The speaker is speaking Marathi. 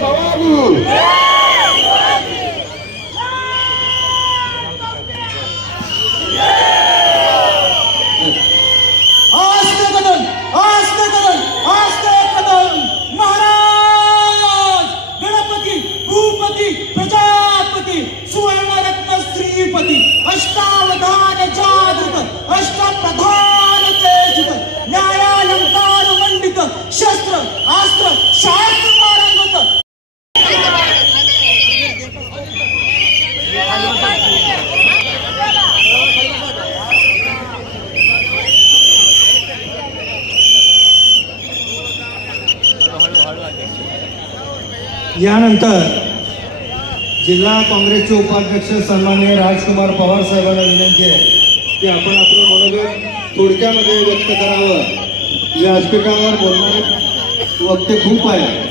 भवानी आस्ते कदम आस्ते कदम आस्ते कदम महाराज गणपती भूपती प्रजापती सुवर्णरत्न श्रीपती अष्टावधान जागृत अष्टप्रधान तेजित न्यायालंकार मंडित शस्त्र अस्त्र शास्त्र यानंतर जिल्हा काँग्रेसचे उपाध्यक्ष सन्माननीय राजकुमार पवार साहेबांना विनंती आहे की आपण आपलं मनोगत थोडक्यामध्ये व्यक्त करावं. व्यासपीठावर बोलणारे वक्ते खूप आहे